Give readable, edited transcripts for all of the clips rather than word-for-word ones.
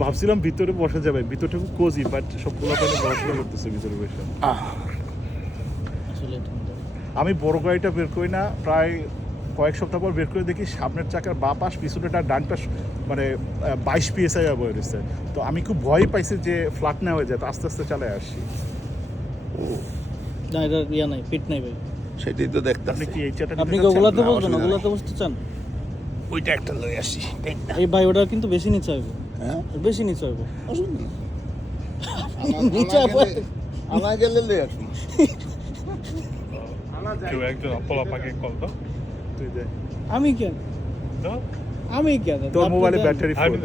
ভাবছিলাম ভিতরে বসা যাবে, ভিতরটা খুব কোজি, বাট সবগুলো পড়াশোনা করতেছে ভিতরে বসে। আমি বড় গাড়িটা বের করি না, প্রায় কয়েক সপ্তাহ পর বের করে দেখি সামনের চাকার বাঁ পাশ পিছনেটা ডান পাশ মানে 22 PSI বয়ে রয়েছে। তো আমি খুব ভয় পাইছি যে ফ্ল্যাট না হয়ে যায়, তো আস্তে আস্তে চালায় আসছি। না এটা ইয়া নাই, ফিট নাই ভাই। সেটাই তো দেখতে আপনি কি এই চাটা আপনি কি ওগুলাতে বসবেন? ওগুলাতে বসতে চান? ওইটা একটা লই আসি। এই ভাই ওটা কিন্তু বেশি নিচে হইব। হ্যাঁ বেশি নিচে হইব। নিচে আমার গেলে লই আসুন। কেউ একজন অপলাপাকে কল দাও, তুই দে। আমি কেন? আমি কেন? তোর মোবাইলে ব্যাটারি ফুল,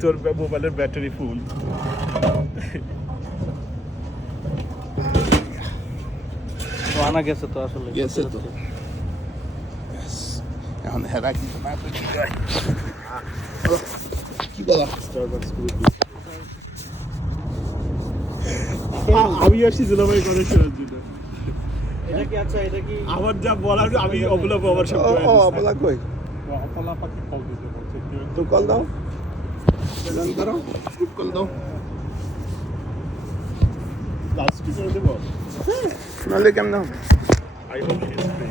তোর মোবাইলের ব্যাটারি ফুল। আনা গেছে তো আসলে। গেছে তো। এখন হেরা কি না তো কি হয়? কি বলা? আমি আসছি দুলাভাই কথা শোনার জন্য। এটা কি আচ্ছা এটা কি আমার যা বলার আমি অবলা বাবার সাথে ও অবলা কই? অপলাপাকে কল দিতে বলছে। তো কল দাও। প্রদান করো। গ্রুপ কল দাও। লাউড স্পিকার দেবো? নালে কেমন হবে? I hope she is free.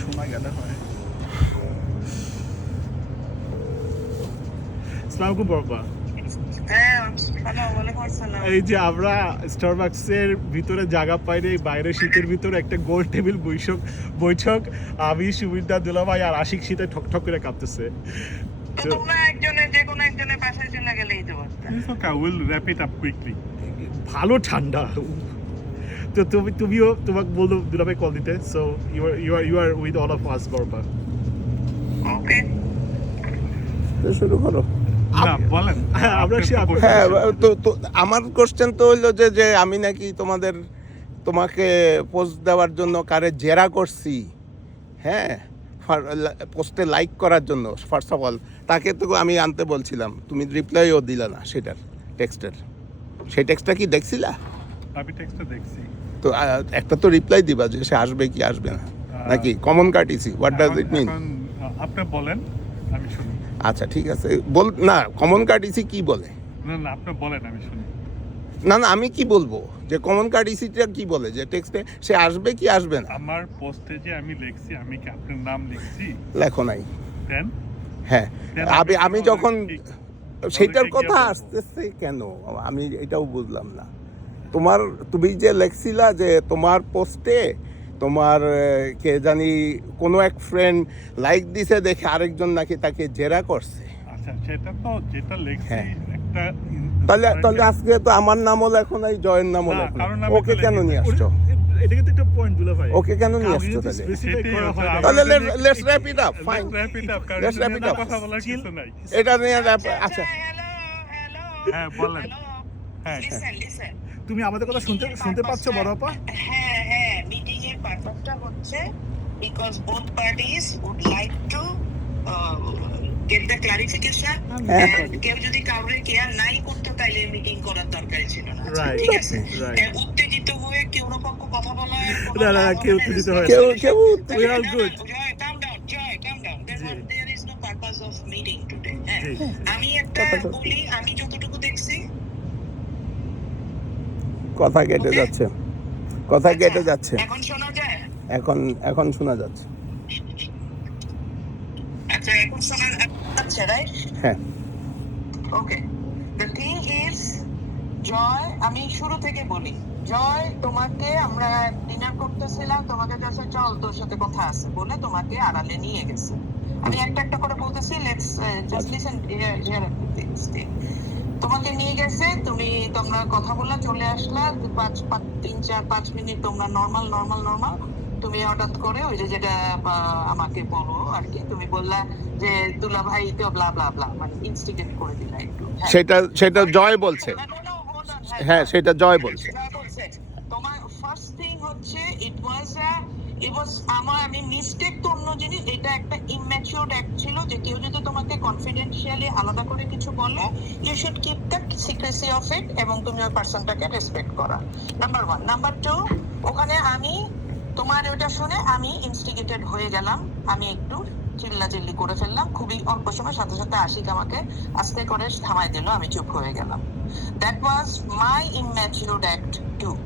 শোনা গেলে হয়। আসসালামু আলাইকুম বাবা। এই যে আমরা স্টারবাকসের ভিতরে জায়গা পাইনি, বাইরে শীতের ভিতরে একটা গোল টেবিল বৈঠক, আমি সুবিধা দুলাভাই আর আশিক শীতে ঠকঠক করে কাঁপতেছে। তোমরা একজনের যে কোনো একজনের বাসায় চলে গেলেই তো পারতা। It's okay, we'll wrap it up quickly. ভালো ঠান্ডা। তো তুমিও তোমাকে বললো দুলাভাই কল দিতে, so you are with all of us বাবা। ওকে, শুরু করো। না বলেন, আমরা হ্যাঁ তো আমার কোশ্চেন তো হইলো যে আমি নাকি তোমাকে পোস্ট দেওয়ার জন্য কারে জেরা করছি, হ্যাঁ পোস্টে লাইক করার জন্য। ফার্স্ট অফ অল তাকে তো আমি আনতে বলছিলাম, তুমি রিপ্লাইও দিলা না সেটার টেক্সটের। সেই টেক্সটটা কি দেখছিলা? আমি টেক্সটটা দেখছি। তো একটা তো রিপ্লাই দিবা যে সে আসবে কি আসবে না, নাকি কমন কাটিছি? হোয়াট ডাজ ইট মিন? আপনি বলেন, আমি শুনি। আচ্ছা ঠিক আছে, বল না কমন কাটিছি কি বলে? না আপনি বলেন, আমি শুনি। না আমি কি বলবো যে কমন কার্ডিসিটা কি বলে, যে টেক্সটে সে আসবে কি আসবে না? আমার পোস্টে যে আমি লিখছি, আমি কি আপনার নাম লিখছি? লেখো নাই। দেন হ্যাঁ আমি যখন সেটার কথা আসতেছে কেন আমি এটাও বুঝলাম না। তুমি যে লেখছিলা যে তোমার পোস্টে তোমার কে জানি কোনো এক ফ্রেন্ড লাইক দিছে দেখে আরেকজন নাকি তাকে জেরা করছে। আচ্ছা সেটা তো যেটা লিখছি হ্যাঁ। একটা তাহলে আজকে তো আমার নামও লেখো নাই, জয়ের নামও লেখো না। ওকে কেন নিয়ে আসছো? এটা কিন্তু একটা পয়েন্ট দুলাভাই। ওকে কেন নিয়ে আসছো তাহলে let's wrap it up. Fine, let's wrap it up. কথা বলার কিছু নাই। এটা নিয়ে আচ্ছা হ্যালো হ্যাঁ, বলেন। হ্যাঁ, লিসেন। তুমি আমাদের কথা শুনতে পাচ্ছো বড় আপা? হ্যাঁ, মিটিং এর পারপাসটা হচ্ছে because both parties would like to get the clarification, and কেউ যদি কাউরে কেয়ার নাই করতো তাইলে মিটিং করার দরকার ছিল না। ঠিক আছে, উত্তেজিত হয়ে কেউ না পক্ষ কথা বলা না কেউ উত্তেজিত হয়, কেউ we are good. calm down. There is no purpose of meeting today. আমি একটা বলি, আমি যতটুকু দেখছি কথা কেটে যাচ্ছে। এখন শোনা যায়? এখন শোনা যাচ্ছে। আচ্ছা এখন শোনা যাচ্ছে, রাইট? হ্যাঁ ওকে, দ্য থিং ইজ জয়, আমি শুরু থেকে বলি, জয় তোমাকে আমরা ডিনার করতেছিলাম, তোমাকে কাছে চল তোর সাথে কথা আছে বলে তোমাকে আড়ালে নিয়ে গেছে। আমি একটা করে বলতেছি, লেটস জাস্ট লিসেন হিয়ার তোমাকে নিয়ে গেছে, তোমরা কথা বললা, চলে আসলা, 3-4-5 মিনিট তোমরা নর্মাল তুমি হঠাৎ করে ওই যে যেটা আমাকে বলো আর কি, তুমি বললা যে দুলা ভাই তো ব্লা ব্লা ব্লা, মানে ইনস্টিগেট করে দিলা একটু। সেটা জয় বলছে। হ্যাঁ সেটা জয় বলছে। তোমার ফার্স্ট থিং হচ্ছে ইট ওয়াজ আমি মিস্টেক তো অন্য জিনিস, এটা একটা ইম্যাচিউরড অ্যাক্ট ছিল যে কেউ যদি তোমাকে কনফিডেন্সিয়ালি আলাদা করে কিছু বলে, you should keep the secrecy of it, এবং তুমি ওই পার্সনটাকে রেসপেক্ট করা, নাম্বার 1। নাম্বার 2, ওখানে আমি তোমার ওটা শুনে আমি ইনস্টিগেটেড হয়ে গেলাম, আমি একটু চিল্লাচিল্লি করে ফেললাম, খুবই অল্প সময়, সাথে সাথে আশিক আমাকে আস্তে করে থামাই দিল, আমি চুপ হয়ে গেলাম। That was my ইম্যাচিউরড act 2।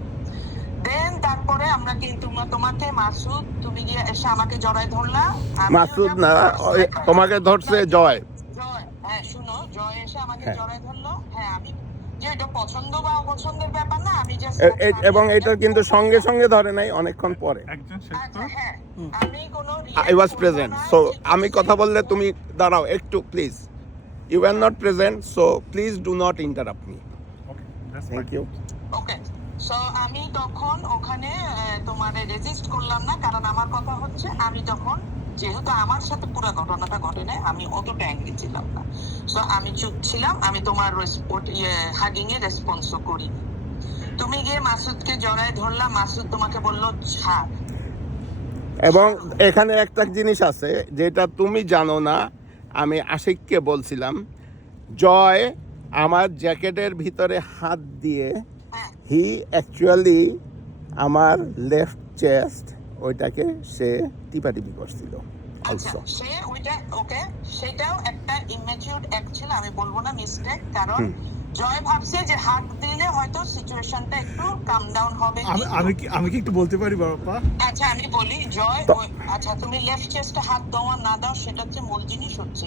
দেন তারপরে আমরা কিন্তু তোমাকে মাসুদ, তুমি গিয়ে এসে আমাকে জড়ায় ধরলা। মাসুদ না, তোমাকে ধরছে জয়। জয়, হ্যাঁ শুনো, জয় এসে আমাকে হ্যাঁ। জড়ায় ধরলো। হ্যাঁ, আমি যে এটা পছন্দ বা অপছন্দের ব্যাপার না, আমি জাস্ট এবং এটা কিন্তু সঙ্গে সঙ্গে ধরে নাই, অনেকক্ষণ পরে। একজন শেষ আচ্ছা, তো? হ্যাঁ, আমি কোনো আই ওয়াজ প্রেজেন্ট, সো আমি কথা বললে তুমি দাঁড়াও একটু please. You are not present, so please do not interrupt me. Okay, that's thank fine. You. Okay, so আমি তখন ওখানে তোমারে রেজিস্ট করলাম না, কারণ আমার কথা হচ্ছে আমি তখন, যেহেতু আমার সাথে পুরো ঘটনাটা ঘটে নাই, আমি অতটা অ্যাংরি ছিলাম না, সো আমি চুপ ছিলাম, আমি তোমার হাগিং এ রেসপন্সও করি। তুমি গিয়ে মাসুদকে জড়ায় ধরলা, মাসুদ তোমাকে বললো ছাড়। এবং এখানে একটা জিনিস আছে যেটা তুমি জানো না, আমি আশিককে বলছিলাম, জয় আমার জ্যাকেটের ভিতরে হাত দিয়ে হ্যাঁ, হি অ্যাকচুয়ালি আমার লেফট চেস্ট ওইটাকে সে টিপাটিপি করছিল আচ্ছা, অলসো। সে ওইটা ওকে, সেটাও একটা ইম্যাচিউরড অ্যাক্ট ছিল, আমি বলবো না মিস্টেক, কারণ জয় ভাবছে যে হাত দিলে হয়তো সিচুয়েশনটা একটু কাম ডাউন হবে। আমি কি একটু বলতে পারি বাবা? আচ্ছা, আমি বলি জয়, তো- আচ্ছা তুমি লেফট চেস্টে হাত দেওয়া না দাও সেটা হচ্ছে মূল জিনিস, হচ্ছে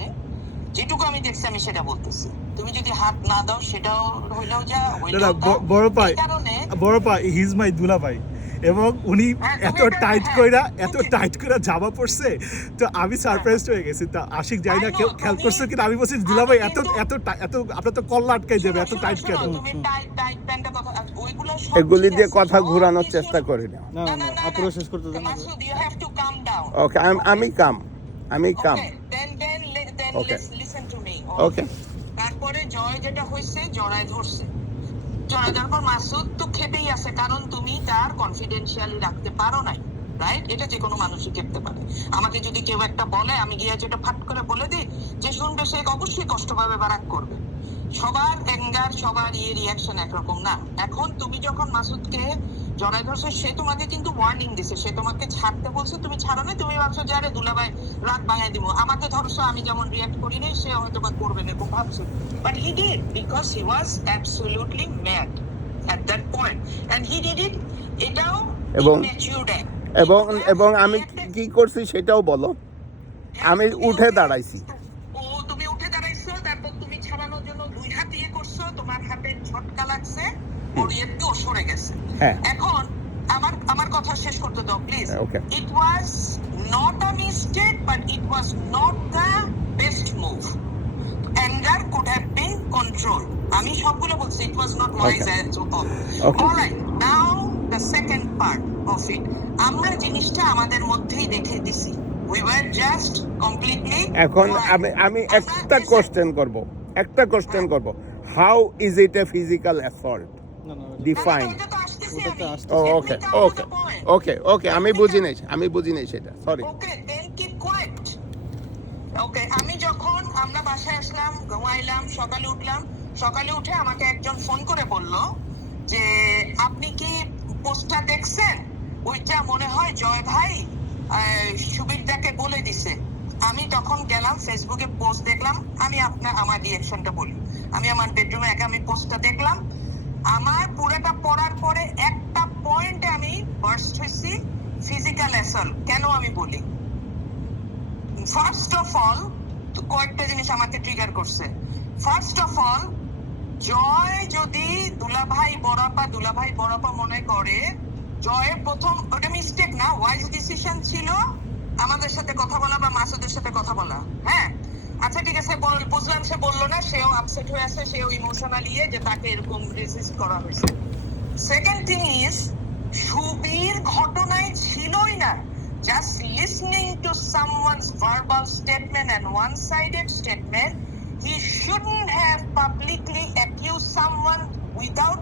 যেটুকু আমি দেখছি আমি সেটা বলতেছি। তুমি যদি হাত না দাও সেটাও হইলেও যা না হইলেও তা। বড় ভাই, এই কারণে বড় ভাই হিজ মাই দুলা ভাই, এবং উনি হ্যাঁ, এত তুমি এটা- টাইট হ্যাঁ, কইরা এত okay. টাইট কইরা জামা পড়ছে, তো আমি সারপ্রাইজড হয়ে গেছি। তো আশিক যাই না I know, কেউ খেয়াল তুমি- করছে, কিন্তু আমি বলছি দুলা ভাই আমি এত কিন্তু- এত এত আপনার তো কল্লা আটকাই যাবে, এত শোনো, টাইট শোনো, কেন? তুমি টাইট প্যান্টের কথা, ওইগুলো সব এগুলি ঠিক দিয়ে আছে, কথা সব ঘোরানোর কিছু- চেষ্টা করি না। না না আপুরো শেষ করতে দেন না। Masud, you have to calm down. ওকে, আমি কাম। Okay, then Okay. listen to me. ওকে, তারপরে জয় যেটা হয়েছে, জড়ায় ধরছে, জড়ায় ধরার পর মাসুদ তো খেপেই আছে, কারণ তুমি তার কনফিডেন্সিয়ালি রাখতে পারো নাই, রাইট? এটা যে কোনো মানুষই খেপতে পারে। আমাকে যদি কেউ একটা বলে, আমি গিয়ে যেটা ফাট করে বলে দিই, যে শুনবে সে অবশ্যই কষ্ট পাবে বা রাগ করবে। সবার অ্যাঙ্গার, সবার রিয়াকশন একরকম না। এখন তুমি যখন মাসুদকে জড়ায় ধরছো, সে তোমাকে কিন্তু ওয়ার্নিং দিছে, সে তোমাকে ছাড়তে বলছে, তুমি ছাড়ো না, তুমি ভাবছো যে আরে দুলাভাই রাগ ভাঙাই দিব, আমাকে ধরছো, আমি যেমন রিয়াক্ট করি নাই সে হয়তো বা করবে না, এরকম ভাবছো। But he did, because he was absolutely mad at that point, and he did it. এটাও এবং- immature act. এবং আমি কি করছি সেটাও বলো। আমি উঠে দাঁড়াইছি। তুমি উঠে দাঁড়াইছো, তারপর তুমি ছাড়ানোর জন্য দুই হাত দিয়ে করছো, তোমার হাতে ঝটকা লাগছে, ওর ইয়েতে ও সরে গেছে। হ্যাঁ। এখন আমার কথা শেষ করতে দাও please. Okay. It was not a mistake, but it was not the best move. Anger could have been control. আমি সবগুলো বলছি, it was not wise Okay. At all. Okay. Alright, now the second part of it, আমরা জিনিসটা আমাদের মধ্যেই রেখে দিছি। We were just completely. এখন আমি একটা কোশ্চেন করব, how is it a physical assault? না না ডিফাইন। ওটা তো আসছে। ওকে, আমি বুঝি নাই সেটা, সরি। ওকে, দেন কিপ কোয়াইট। ওকে, আমরা বাসায় আসলাম, ঘুমাইলাম, সকালে উঠে আমাকে একজন ফোন করে বলল যে আপনি কি পোস্টটা দেখছেন? ওইটা মনে হয় জয় ভাই সুবীরদাকে বলে দিছে। আমি তখন গেলাম ফেসবুকে, পোস্ট দেখলাম, আমার রিঅ্যাকশনটা বলি। আমি আমার বেডরুমে আমি পোস্টটা দেখলাম, আমার পুরোটা পড়ার পরে একটা পয়েন্টে আমি বার্স্ট হয়েছি, ফিজিক্যাল অ্যাসল্ট। কেন আমি বলি, ফার্স্ট অফ অল কয়েকটা জিনিস আমাকে ট্রিগার করছে। ফার্স্ট অফ অল, জয় যদি দুলাভাই বড়াপা মনে করে, জয়ের প্রথম, ওটা মিস্টেক না, ওয়াইজ ডিসিশন ছিল আমাদের সাথে কথা বলা বা মাসুদের সাথে কথা বলা। হ্যাঁ, আচ্ছা ঠিক আছে, বুঝলাম সে বললো না, সেও আপসেট হয়ে আছে, সেও ইমোশনাল যে তাকে এরকম রেজিস্ট করা হয়েছে। সেকেন্ড থিং ইজ, সুবীর ঘটনায় ছিলই না। Just listening to someone's verbal statement and one-sided statement, he shouldn't have publicly accused someone without,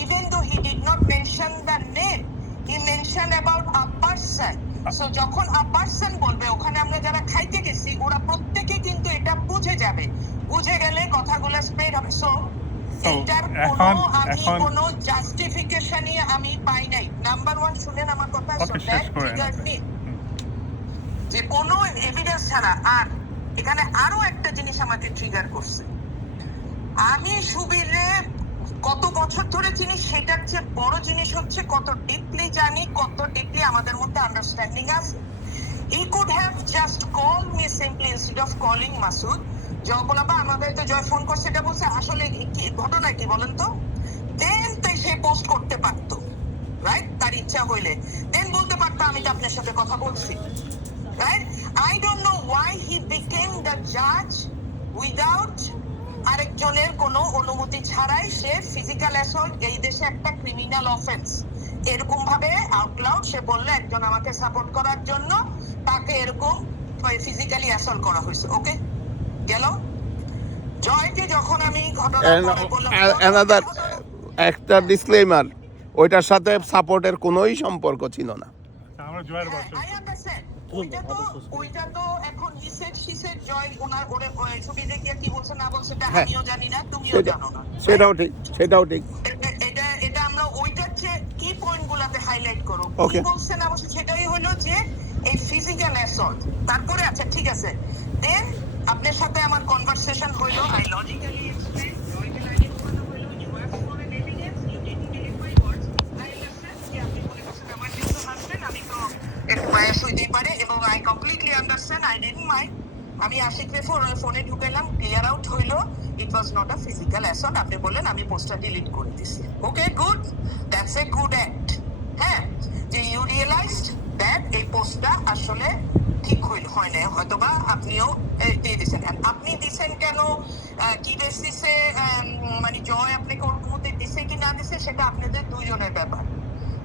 even though he did not mention the name, he mentioned about a person. So যখন a person বলবে, ওখানে আমরা যারা খাইতে গেছি ওরা প্রত্যেকে কিন্তু এটা বুঝে যাবে, বুঝে গেলে কথাগুলো স্প্রেড হবে। সো এটার কোনো জাস্টিফিকেশনই আমি পাই নাই। নাম্বার ওয়ান, শুনেন আমার কথা, যে কোনো এভিডেন্স ছাড়া। আর এখানে আরো একটা জিনিস আমাকে ট্রিগার করছে, আমি সুবীরে কত বছর ধরে চিনি, সেটার চেয়ে বড় জিনিস হচ্ছে কত ডিপলি জানি, কত ডিপলি আমাদের মধ্যে আন্ডারস্ট্যান্ডিং আছে। He could have just called me simply instead of calling Masood. জয় বলাবা আমাদের তো জয় ফোন করছে, এটা বলছে আসলে কি ঘটনা কি বলেন তো, দেন তাই সে পোস্ট করতে পারতো, রাইট? তার ইচ্ছা হইলে দেন বলতে পারতো আমি তো আপনার সাথে কথা বলছি, right? I don't know why he became the judge without আরেকজনের কোনো অনুমতি ছাড়াই সে ফিজিক্যাল অ্যাসল্ট এই দেশে একটা ক্রিমিনাল অফেন্স এরকম ভাবে আউটলাউড সে বললো একজন আমাকে সাপোর্ট করার জন্য তাকে এরকম ফিজিক্যালি অ্যাসল্ট করা হয়েছে। ওকে গেল। জয়কে যখন আমি অ্যানাদার একটা ডিসক্লেমার, ওইটার সাথে সাপোর্টের কোনোই সম্পর্ক ছিল না। আমরা জয়ের ওইটা তো এখন হি সেড জয় ওনার ছবিতে গিয়ে কি বলছে না বলছে তা আমিও জানি না, তুমিও জানো না। সেটাও ঠিক, সেটাও ঠিক। এটা আমরা ওইটার চেয়ে কি পয়েন্টগুলোতে হাইলাইট করব, কি বলছে না বলছে সেটাই হলো যে এই ফিজিক্যাল অ্যাসল্ট। তারপরে আচ্ছা ঠিক আছে, দেন আপনার সাথে আমার কনভারসেশন হইলো, আই লজিক্যালি এক্সপ্লেইন জয়কে লাগে কথা হইলো, you are for an evidence, you didn't verify words, I understand যে আপনি বলে বসে আমার কিছু হাসবেন, আমি তো একটু বায়াস হইতেই পারে এবং I completely understand, I didn't mind. আমি আশিকরে ফোনে ঢুকাইলাম, ক্লিয়ার আউট হইলো, it was not a physical assault. আপনি বললেন আমি পোস্টটা ডিলিট করে দিছি। Okay good, that's a good act. হ্যাঁ, যে ইউ রিয়েলাইজড দ্যাট এই পোস্টটা আসলে ঠিক হয় না, হয়তো বা আপনিও দিয়ে দিচ্ছেন। আপনি দিচ্ছেন কেন, কি বেসিসে, মানে জয় আপনাকে অনুমতি দিছে কি না দিছে সেটা আপনাদের দুইজনের ব্যাপার,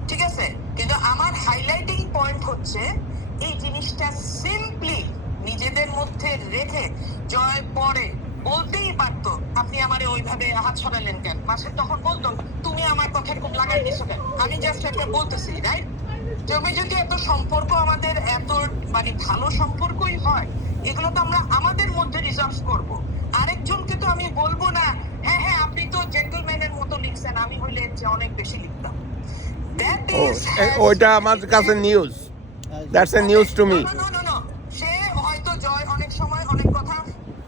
ঠিক আছে? কিন্তু আমার হাইলাইটিং পয়েন্ট হচ্ছে এই জিনিসটা সিম্পলি নিজেদের মধ্যে রেখে জয় পরে বলতেই পারতো আপনি আমারে ওইভাবে হাত ছড়ালেন কেন। মাসে তখন বলতো তুমি আমার কথায় খুব লাগাই দিছো কেন, আমি জাস্ট একটা বলতেছি, রাইট? তুমি যদি এত সম্পর্ক আমাদের এত মানে ভালো সম্পর্কই হয়, এগুলো তো আমরা আমাদের মধ্যে রিজলভ করব। আরেকজনকে তো আমি বলবো না হ্যাঁ হ্যাঁ আপনি তো জেন্টলম্যানের মতো লিখছেন, আমি হইলে এর চেয়ে অনেক বেশি লিখতাম। ওইটা আমার কাছে news, that's a news to me. No, সে হয়তো জয় অনেক সময় অনেক কথা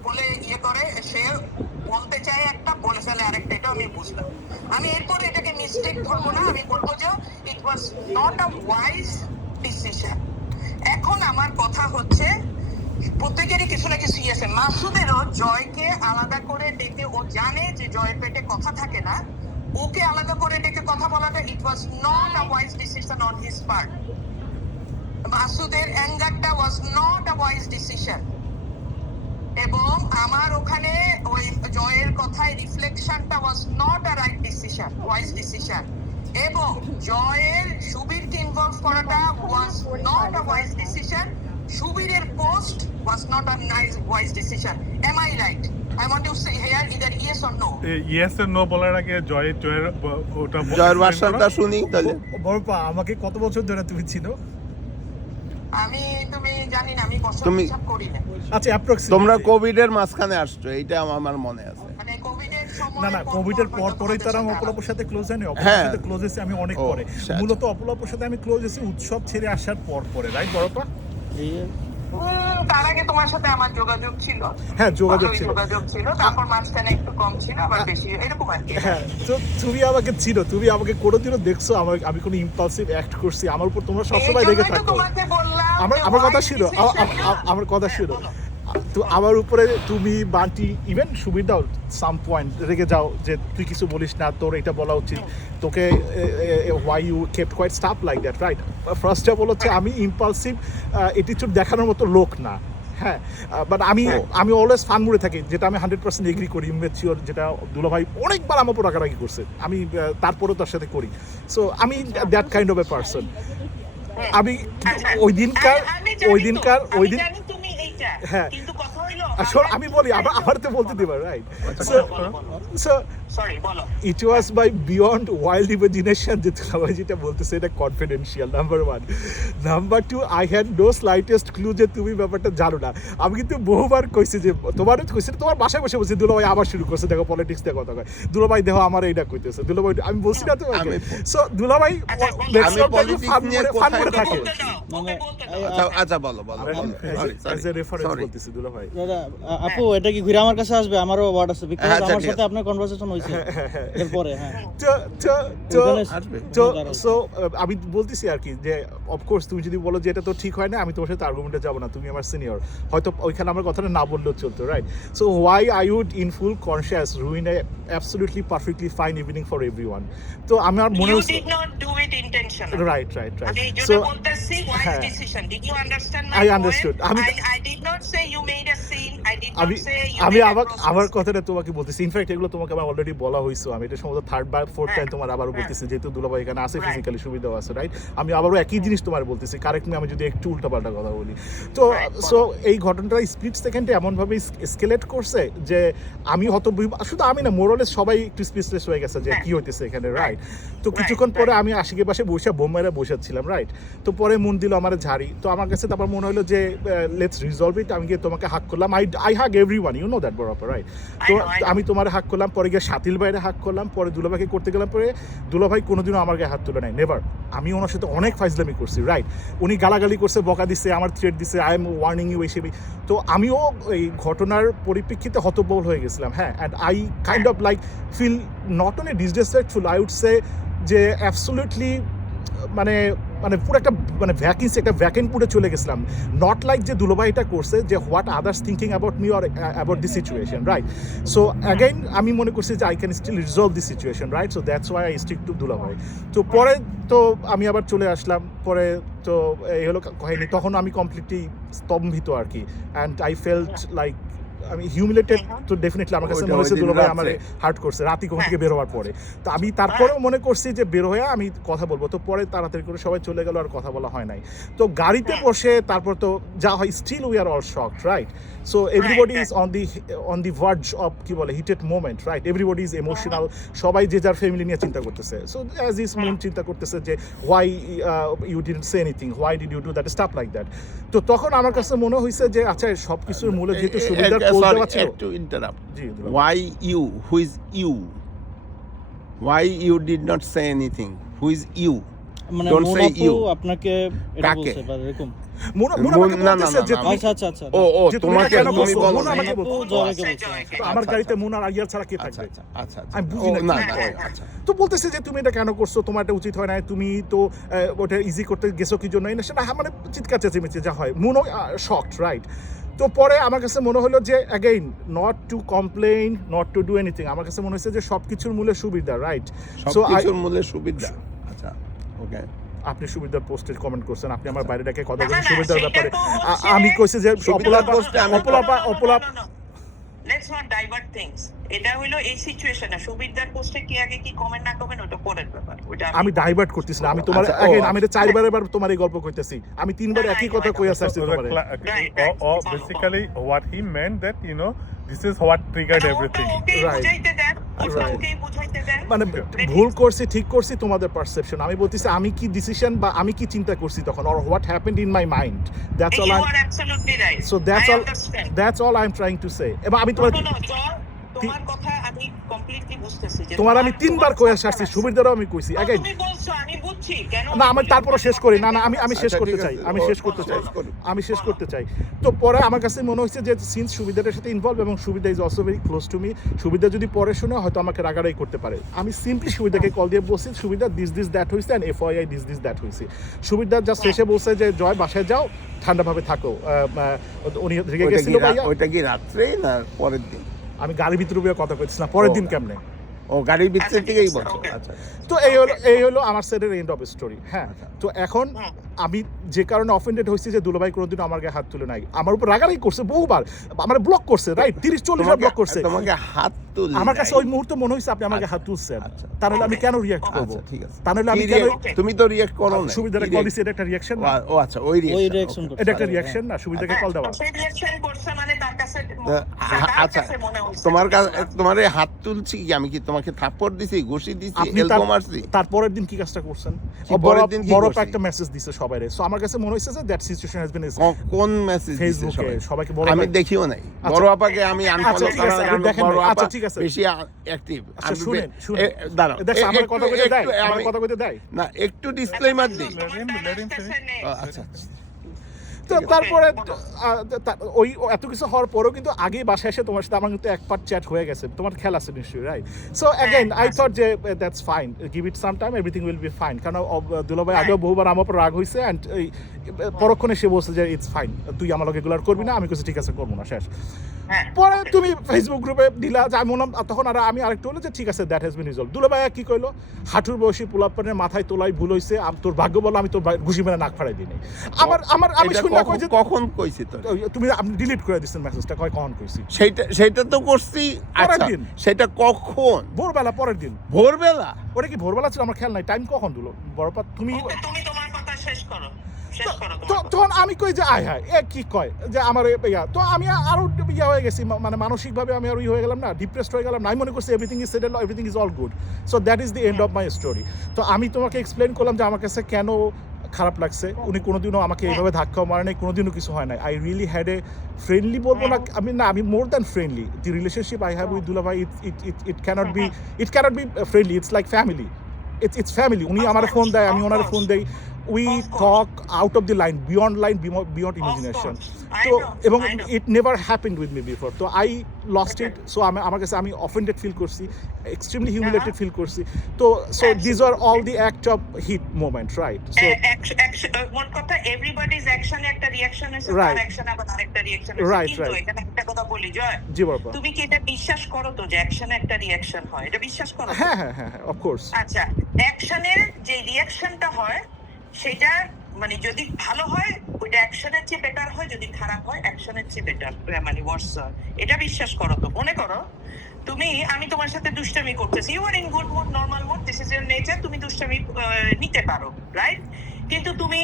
বলে ইয়ে করে, সে বলতে চায় একটা বলে ফেলে আরেকটা, এটা আমি বুঝলাম। আমি এরপর এটাকে মিস্টেক ধরবো না, আমি বলবো যে it was not a wise decision. এখন আমার কথা হচ্ছে প্রত্যেকেরই কিছু না কিছু আছে। মাসুদেরও জয়কে আলাদা করে ডেকে, ও জানে যে জয়ের পেটে কথা থাকে না, ওকে আলাদা করে ডেকে কথা বলাটা it was not a wise decision on his part. মাসুদের অ্যাঙ্গারটা was not a wise decision. এবং আমার ওখানে ওই জয়ের কথায় রিফ্লেকশনটা was not a right decision, wise decision. এবং জয়ের সুবীরকে ইনভলভ করাটা was not a wise decision. সুবীরের post was not a nice wise decision. Am I right? I want to say here either yes or no. Yes এর no বলার আগে জয়ের ওটা জয়ের ভার্সনটা শুনি তাহলে। বড়পা আমাকে কত বছর ধরে তুমি চিনো? তুমি জানি না, আমি বছর হিসাব করি না। আচ্ছা অ্যাপ্রক্সিমেটলি তোমরা কোভিড এর মাঝখানে আসছো, এইটা আমার মনে আছে। মানে কোভিডের সময় না কোভিডের পরেই তারা অপলাপুর সাথে ক্লোজ হয়নি। হ্যাঁ। অপলাপুর সাথে ক্লোজ হয়েছে আমি অনেক পরে। মূলত অপলাপুর সাথে আমি ক্লোজ হয়েছি উৎসব ছেড়ে আসার পরে, রাইট বড়পা? তার আগে তোমার সাথে আমার যোগাযোগ ছিল। হ্যাঁ যোগাযোগ ছিল, তারপর মাঝখানে একটু কম ছিল, আবার বেশি, এরকম আর কি। হ্যাঁ, তো তুমি আমাকে কোনোদিনও দেখছো আমি কোনো ইম্পালসিভ অ্যাক্ট করছি? আমার উপর তোমরা সবসময় রেগে থাকো। আমার কথা ছিল তো আমার উপরে তুমি বান্টি ইভেন সুবির দাও সাম পয়েন্ট রেগে যাও যে তুই কিছু বলিস না, তোর এটা বলা উচিত, তোকে why you kept quiet stuff like that, right? First of all হচ্ছে আমি ইম্পালসিভ অ্যাটিটিউড দেখানোর মতো লোক না। হ্যাঁ, বাট আমি অলওয়েজ ফান মুড়ে থাকি, যেটা আমি 100% এগ্রি করি। ইমেচিওর, যেটা দুলাভাই অনেকবার আমার উপর রাগারাগি করছে, আমি তারপরেও তার সাথে করি। সো আমি that kind of a person. আমি ওই দিনকার হ্যাঁ, আমি বলি আবার তো বলতে দিবা, রাইট? সো সরি বলো। It was by beyond wild imagination যে দুলাভাই যেটা বলতেছে এটা confidential, number 1। Number 2, I had no slightest clue যে তুমি ব্যাপারটা জানো না। আমি কিন্তু বহুবার কইছি যে তোমারও কইছি, তোমার বাসায় বসে বলছি দুলাভাই আবার শুরু করছে, দেখো পলিটিক্স দিয়ে কথা কয়, দুলাভাই দেখো আমার এইটা কইতেছে, দুলাভাই আমি বলছি না তোমাকে। সো দুলাভাই politics নিয়ে ফান করে কোথায় থাকে। বলতে দাও, ওকে বলতে দাও। আচ্ছা বলো অ্যাজ এ রেফারেন্স সরি বলতেছি দুলাভাই। দাদা, আপু এটা কি ঘুরে আমার কাছে আসবে? আমারও ওয়ার্ড আছে, বিকজ আচ্ছা, আমার ঠিক সাথে আপনার কনভারসেশন হয়েছে এরপরে। হ্যাঁ, আসবে। আমি বলতেছি আর কি যে অফকোর্স তুমি যদি বলো যে এটা তো ঠিক হয় না, আমি তোমার সাথে আর্গুমেন্টে যাবো না, তুমি আমার সিনিয়র, হয়তো ওইখানে আমার কথাটা না বললেও চলতো, right? So why I would in full conscious ruin a absolutely perfectly fine evening for everyone. তো আমার মনে You হচ্ছে did not do it intentionally. Right. আমি এই সো জন্য বলতেছি wise হ্যাঁ। decision. Did you understand my I point? understood. I did not say you made a scene. I did আমি not say you আমি made a আমার process. আমার কথাটা তোমাকে বলতেছি, ইনফ্যাক্ট এগুলো তোমাকে আমার অলরেডি বলা হয়েছে, আমি এটা সম্ভবত 3rd বা 4th টাইম তোমার আবারও বলতেছি, যেহেতু দুলাভাই এখানে আছে, Right. ফিজিক্যালি সুবিধাও আছে, রাইট? আমি আবারও একই জিনিস তোমার বলতেছি, কারেক্ট মি আমি যদি একটু উল্টাপাল্টা কথা বলি। তো Right, সো এই ঘটনাটা স্প্লিট সেকেন্ডে এমনভাবে এসকেলেট করছে যে আমি শুধু আমি না, মোরলেস সবাই একটু স্পিচলেস হয়ে গেছে যে হ্যাঁ। কি হইতেছে এখানে, রাইট? তো Right, কিছুক্ষণ পরে right. আমি আশিকে পাশে বসে বোম মেরে বসেছিলাম, রাইট? তো পরে মন দিল আমার ঝাড়ি, তো আমার কাছে তারপর মনে হলো যে লেটস রিজলভ ইট। আমি গিয়ে তোমাকে হাক করলাম, I hug everyone, you know that বরাবর, রাইট? তো I know. আমি তোমার হাক করলাম, পরে গিয়ে শাতিল বাইরে হাক করলাম, পরে দুলাভাইকে করতে গেলাম, পরে দুলাভাই কোনোদিনও আমার গায়ে হাত তুলে নাই, নেভার। আমি ওনার সাথে অনেক ফাইজলামি করছি, রাইট? উনি গালাগালি করছে, বকা দিচ্ছে, আমার থ্রেট দিচ্ছে, আই এম ওয়ার্নিং ইউ এই সেবি। তো আমিও এই ঘটনার পরিপ্রেক্ষিতে হতবল হয়ে গেছিলাম, হ্যাঁ। And I kind of like feel not only disrespectful, I would say যে অ্যাবসলিউটলি মানে পুরো একটা ভ্যাকেন্সি, একটা ভ্যাকেন্ট পুরে চলে গেছিলাম। নট লাইক যে দুলাভাই এটা করছে যে what others thinking about me or about the situation, right? So again আমি মনে করছি যে I can still resolve the situation, right? So that's why I stick to দুলাভাই। তো পরে তো আমি আবার চলে আসলাম, পরে তো এই হলো কাহিনী। তখন আমি কমপ্লিটলি স্তম্ভিত আর কি, অ্যান্ড আই ফেল্ট লাইক আমি হিউমিলেটেড। তো ডেফিনেটলি আমার কাছে ওইটা মনে হচ্ছে ওইদিন দুলাভাই রাত্রে। আমার হার্ট করছে রাতি ঘুম থেকে বের হওয়ার পরে। তো আমি তারপরেও মনে করছি যে বের হয়ে আমি কথা বলবো, তো পরে তাড়াতাড়ি করে সবাই চলে গেল, আর কথা বলা হয় নাই। তো গাড়িতে বসে তারপর তো যা হয়, still we are all shocked, right? So everybody is on the verge of কি বলে heated moment, right? Everybody is emotional, সবাই যে যার ফ্যামিলি নিয়ে চিন্তা করতেছে। সো অ্যাজ ইস মুন চিন্তা করতেছে যে why you didn't say anything, why did you do that, stuff like that. তো তখন আমার কাছে মনে হয়েছে যে আচ্ছা সব কিছুর মূলে যেহেতু সুবিধার পোল দেওয়া ছিল। to interrupt. জি, দুলাভাই। Why you? Who is you? Why you did not say anything? Who is you? মানে Don't say মোনাপু you. আপনাকে এটা কাকে? বলছে বা এরকম? মুন আমাকে না, না, বলতেছে না, যে না, তুমি- আচ্ছা ও যে তুমি তোমাকে এটা কেন তুমি বলছো? বলো মুন না। আমাকে বলতো। আপু জয়কে বলছে, বলছে। জয়কে। তো আমার আচ্ছা, গাড়িতে আচ্ছা। মুন আর ইয়ার ছাড়া কে আচ্ছা থাকবে? আচ্ছা আমি বুঝি ও, না না কি না কয়। আচ্ছা তো বলতেছে যে তুমি এটা কেন করছো, তোমার এটা উচিত হয় না, তুমি তো ওটা ইজি করতে গেছো কি জন্য, এই না সেটা মানে চিৎকার চেঁচেমেচি যা হয়। মুনও শকড, রাইট? তো পরে আমার কাছে মনে হলো যে again not to complain, not to do anything. আমার কাছে মনে হচ্ছে যে সব কিছুর মূলে সুবিধা, রাইট? সো সবকিছুর মূলে সুবিধা। আচ্ছা ওকে। আপনি সুবিধার পোস্টে কমেন্ট করছেন, আপনি আমার বাইরে ডেকে কথা না, বলেন না, সুবিধার সেটা ব্যাপারে। তো হচ্ছে- আমি কইছি যে সুবিধার পোস্টে আমি অপলাপ লেটস নট ডাইভার্ট থিংস। এটা হলো এই সিচুয়েশনে সুবিধার পোস্টে কি আগে কি কমেন্ট না করবেন ওটা পরের ব্যাপার, ওটা আমি ডাইভার্ট করতেছি না, আমি তোমার আচ্ছা, ও, again, আমি এটা আচ্ছা। 4 বারের তোমার এই গল্প কইতেছি, আমি 3 বার না, একই I কথা know, কইয়া I আসছি So তোমারে। Right. basically, what he meant that this is what triggered everything. ওকেই Right. বুঝাইতে দেন, ওটা Right. ওকেই বুঝাইতে দেন। মানে ভুল করছি ঠিক করছি তোমাদের পারসেপশন, আমি বলতেছি আমি কি ডিসিশন বা আমি কি চিন্তা করছি তখন, or what happened in my mind, that's all You I'm, are absolutely right. so that's I all, understand. that's all I'm trying to say। এবং আমি তোমার No, John, তোমার কথা আমি কমপ্লিটলি বুঝতেছি যে তোমার আমি 3 বার কইয়া আসছি, সুবিধারও আমি কইছি No, again। তুমি বলছো আমি বুঝছি কেন না আমি তারপরে শেষ করি, না আমি শেষ আচ্ছা, করতে ঠিক চাই, আছে। আমি শেষ করতে চাই, শেষ করুন। আমি শেষ করতে চাই। তো পরে আমার কাছে মনে হয়েছে যে সিন্স সুবিধাটার সাথে ইনভলভ এবং সুবিধা is also very close to me, সুবিধা যদি পরে শুনে হয়তো আমাকে রাগারাই করতে পারে। আমি সিম্পলি সুবিধাকে কল দিয়ে বলছি সুবিধা দিস দ্যাট হয়েছে, অ্যান্ড FYI দিস দ্যাট হয়েছে। সুবিধা জাস্ট এসে বলছে যে জয় বাসায় যাও, ঠান্ডাভাবে থাকো। উনি রেগে গেছিল ভাইয়া, ওইটা কি রাত্রে না পরের দিন? আমি গাড়ির ভিতরে বসে কথা কইছিলাম, পরের দিন কেমনে? ও গাড়ির ভিতরে আচ্ছা, থেকেই ঠিক আছে, বলছো। okay. আচ্ছা তো এই হলো আমার সেটের এন্ড অফ স্টোরি, হ্যাঁ। তো এখন আমি যে কারণে অফেন্ডেড হয়েছি যে দুলাভাই কোনোদিন আমার গায়ে হাত তুলে নাই, আমার উপর রাগারাগি করছে বহুবার, আমার ব্লক করছে, রাইট 30-40 বার ব্লক করছে। তোমাকে হাত তুলে আমার কাছে ওই মুহূর্তে মনে হয়েছে আপনি আমাকে হাত তুলছেন, আচ্ছা। তাহলে আমি কেন রিয়াক্ট করব? আচ্ছা ঠিক আছে, তাহলে আমি কি কেন react- তুমি তো রিঅ্যাক্ট করো না, সুবিধাটা কি কল react- দিছি, এটা একটা রিয়াকশন না? ও আচ্ছা, ওই ওই রিঅ্যাকশন রিঅ্যাকশন করছে। এটা একটা রিয়াকশন না সুবিধাকে কল দেওয়া? সেই রিঅ্যাকশন করছে মানে তার কাছে আচ্ছা, মনে হচ্ছে তোমার কাছে তোমার এই হাত তুলছি কি, আমি কি তোমাকে থাপ্পড় দিছি, ঘুষি দিছি, আপনি এলবো মারছি? তারপরের দিন কি কাজটা করছেন? কি পরের দিন কি বড় করছি? একটা মেসেজ দিছে সবাইরে, সো আমার কাছে মনে হইছে যে দ্যাট সিচুয়েশন হ্যাজ বিন কোন মেসেজ ফেসবুকে সবাইকে বড় আমি ভাই- দেখিও নাই, আচ্ছা। বড় আপাকে আমি আনফলো আচ্ছা, ঠিক আছে, করার দেখেন বড় নাই। আপা আচ্ছা, ঠিক আছে। বেশি অ্যাক্টিভ। আচ্ছা শুনেন দাঁড়াও, দেখো আমার একটু- কথা কইতে দেয়, একটু আমার আমি- কথা কইতে দেয়। না একটু ডিসক্লেমার দিই। Let him finish. আচ্ছা তো তারপরে ওই এত কিছু হওয়ার পরেও কিন্তু আগেই বাসায় এসে তোমার সাথে আমার কিন্তু এক পার্ট চ্যাট হয়ে গেছে, তোমার খেয়াল আছে নিশ্চয়ই, right? So again I thought যে that's fine, give it some time, everything will be fine. কারণ দুলাভাই আগেও বহুবার আমার উপর রাগ হয়েছে, অ্যান্ড পরক্ষণে সে বলছে যে ইটস ফাইন, তুই আমার লগে এগুলো আর করবি না। আমি কিছু ঠিক আছে করবো না, শেষ। পরে তুমি ফেসবুক গ্রুপে দিলা যে আমি বললাম, তখন আর আমি আরেকটু হলো যে ঠিক আছে দ্যাট হ্যাজ বিন রিজলভ। দুলাভাই কি কইলো, হাঁটুর বয়সী পোলাপানের মাথায় তোলাই ভুল হইছে, তোর ভাগ্য বলো আমি তোর ঘুষি মেরে নাক ফাড়াই দিই নাই। আমি এটা শুননা কই যে কখন কইছি তোর? তুমি আপনি ডিলিট করে দিচ্ছেন মেসেজটা, কয় কখন কইছি? সেইটা তো করছি। পরের আচ্ছা দিন। সেটা কখন? ভোরবেলা, পরের দিন। ভোরবেলা? ওটা কি ভোরবেলা ছিল? আমার খেয়াল নাই টাইম কখন দিল বড়পা। তুমি তুমি তোমার কথা শেষ করো, শেষ করো তো তোমার কথা। তখন আমি কই যে আয় হায় এ কি কয় যে আমার ইয়া, তো আমি আরো ইয়া হয়ে গেছি, মানে মানসিকভাবে আমি আরো হয়ে গেলাম না, ডিপ্রেসড হয়ে গেলাম না। আমি মনে করছি everything is settled, everything is all good, so that is the end of my story. তো আমি তোমাকে এক্সপ্লেন করলাম যে আমার কাছে কেন খারাপ লাগছে। উনি কোনোদিনও আমাকে এইভাবে ধাক্কাও মারে নাই, কোনোদিনও কিছু হয় নাই। I really had a friendly বলবো না, আমি more than friendly. The relationship I have with দুলাভাই it can't be friendly, it's like family, it's family. উনি আমার ফোন দেয়, আমি ওনার ফোন দেই, we talk out of the line, beyond imagination. I তো know, এবং I know. it never happened with me before, তো I lost it. So আমার কাছে আমি offended feel করছি, extremely humiliated feel করছি। তো so these are all the act of heat moment, right? So মোট কথা এভরিবডিজ অ্যাকশনে একটা রিঅ্যাকশন আছে, Right. তার অ্যাকশনে আবার আরেকটা রিঅ্যাকশন আছে। Right, কিন্তু right. এখানে একটা কথা বলি জয়, জি বাবা, তুমি কি এটা বিশ্বাস করো তো যে অ্যাকশনে একটা রিঅ্যাকশন হয়? এটা বিশ্বাস করো তো? হ্যাঁ, of course. আচ্ছা, অ্যাকশনের যে রিঅ্যাকশনটা হয় সেটা মানে যদি ভালো হয় ওইটা অ্যাকশনের চেয়ে বেটার হয়, যদি খারাপ হয় অ্যাকশনের চেয়ে বেটার, মানে ওয়ার্স হয়। এটা বিশ্বাস করো তো। মনে করো আমি তোমার সাথে দুষ্টামি করতেছি, you are in good mood, normal mood, this is your nature, তুমি দুষ্টামি নিতে পারো, রাইট? কিন্তু তুমি